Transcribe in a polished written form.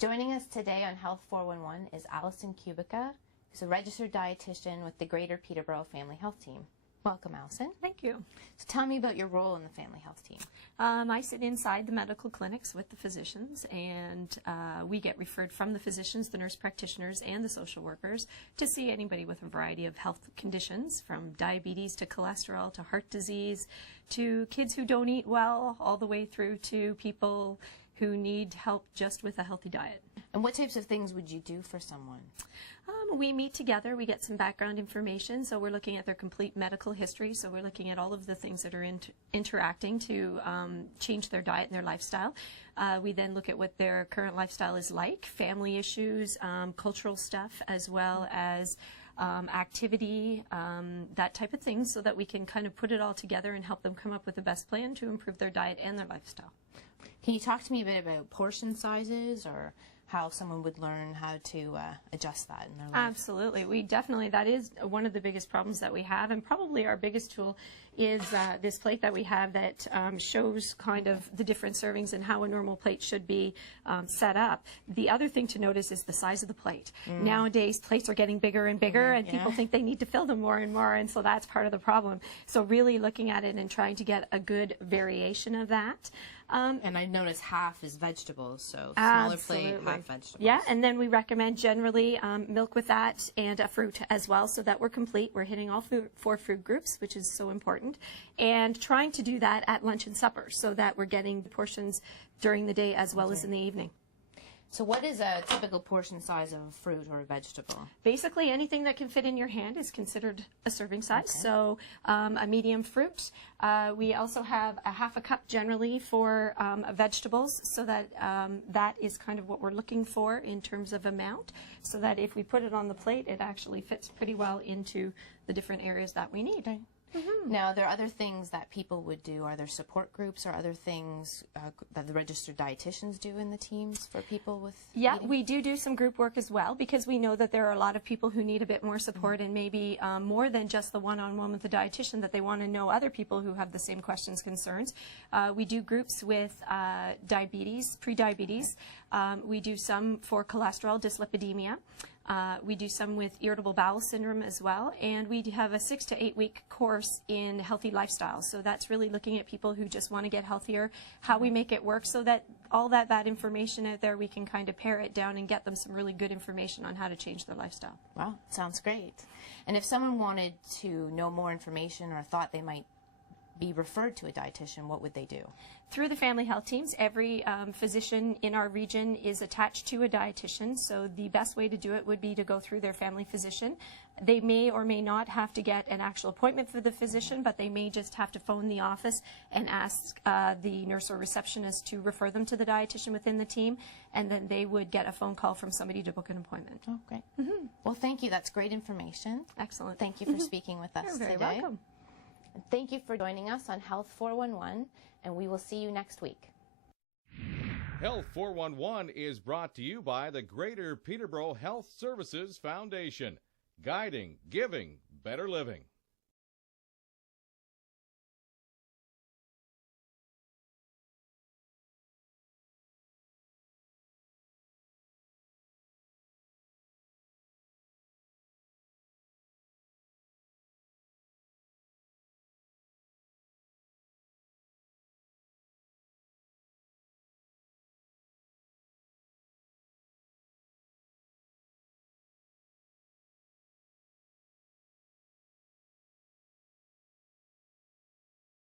Joining us today on Health 411 is Allison Kubica, who's a registered dietitian with the Greater Peterborough Family Health Team. Welcome, Allison. Thank you. So tell me about your role in the Family Health Team. I sit inside the medical clinics with the physicians, and we get referred from the physicians, the nurse practitioners, and the social workers to see anybody with a variety of health conditions, from diabetes to cholesterol to heart disease to kids who don't eat well, all the way through to people who need help just with a healthy diet. And what types of things would you do for someone? We meet together, we get some background information, so we're looking at their complete medical history, so we're looking at all of the things that are interacting to change their diet and their lifestyle. We then look at what their current lifestyle is like, family issues, cultural stuff, as well as activity, that type of thing, so that we can kind of put it all together and help them come up with the best plan to improve their diet and their lifestyle. Can you talk to me a bit about portion sizes, or how someone would learn how to adjust that in their life? Absolutely. That is one of the biggest problems that we have, and probably our biggest tool is this plate that we have that shows kind of the different servings and how a normal plate should be set up. The other thing to notice is the size of the plate. Nowadays, plates are getting bigger and bigger, and people think they need to fill them more and more, and so that's part of the problem. So really looking at it and trying to get a good variation of that. And I noticed half is vegetables, so smaller plate, half vegetables. Yeah, and then we recommend generally milk with that and a fruit as well, so that we're complete. We're hitting all four food groups, which is so important, and trying to do that at lunch and supper so that we're getting portions during the day as well as in the evening. So what is a typical portion size of a fruit or a vegetable? Basically, anything that can fit in your hand is considered a serving size. Okay. So a medium fruit. We also have a half a cup generally for vegetables, so that that is kind of what we're looking for in terms of amount, so that if we put it on the plate, it actually fits pretty well into the different areas that we need. Okay. Now, are there other things that people would do? Are there support groups or other things that the registered dietitians do in the teams for people with eating? We do some group work as well, because we know that there are a lot of people who need a bit more support, and maybe more than just the one-on-one with the dietitian, that they want to know other people who have the same questions, concerns. We do groups with diabetes, pre-diabetes. We do some for cholesterol, dyslipidemia. We do some with irritable bowel syndrome as well, and we have a 6 to 8 week course in healthy lifestyles. So that's really looking at people who just want to get healthier, how we make it work, so that all that information out there, we can kind of pare it down and get them some really good information on how to change their lifestyle. Wow, sounds great. And if someone wanted to know more information or thought they might be referred to a dietitian, what would they do? Through the family health teams, every physician in our region is attached to a dietitian, so the best way to do it would be to go through their family physician. They may or may not have to get an actual appointment for the physician, but they may just have to phone the office and ask the nurse or receptionist to refer them to the dietitian within the team, and then they would get a phone call from somebody to book an appointment. Oh, great. Well, thank you. That's great information. Excellent. Thank you for speaking with us You're very today. welcome. Thank you for joining us on Health 411, and we will see you next week. Health 411 is brought to you by the Greater Peterborough Health Services Foundation, guiding, giving, better living.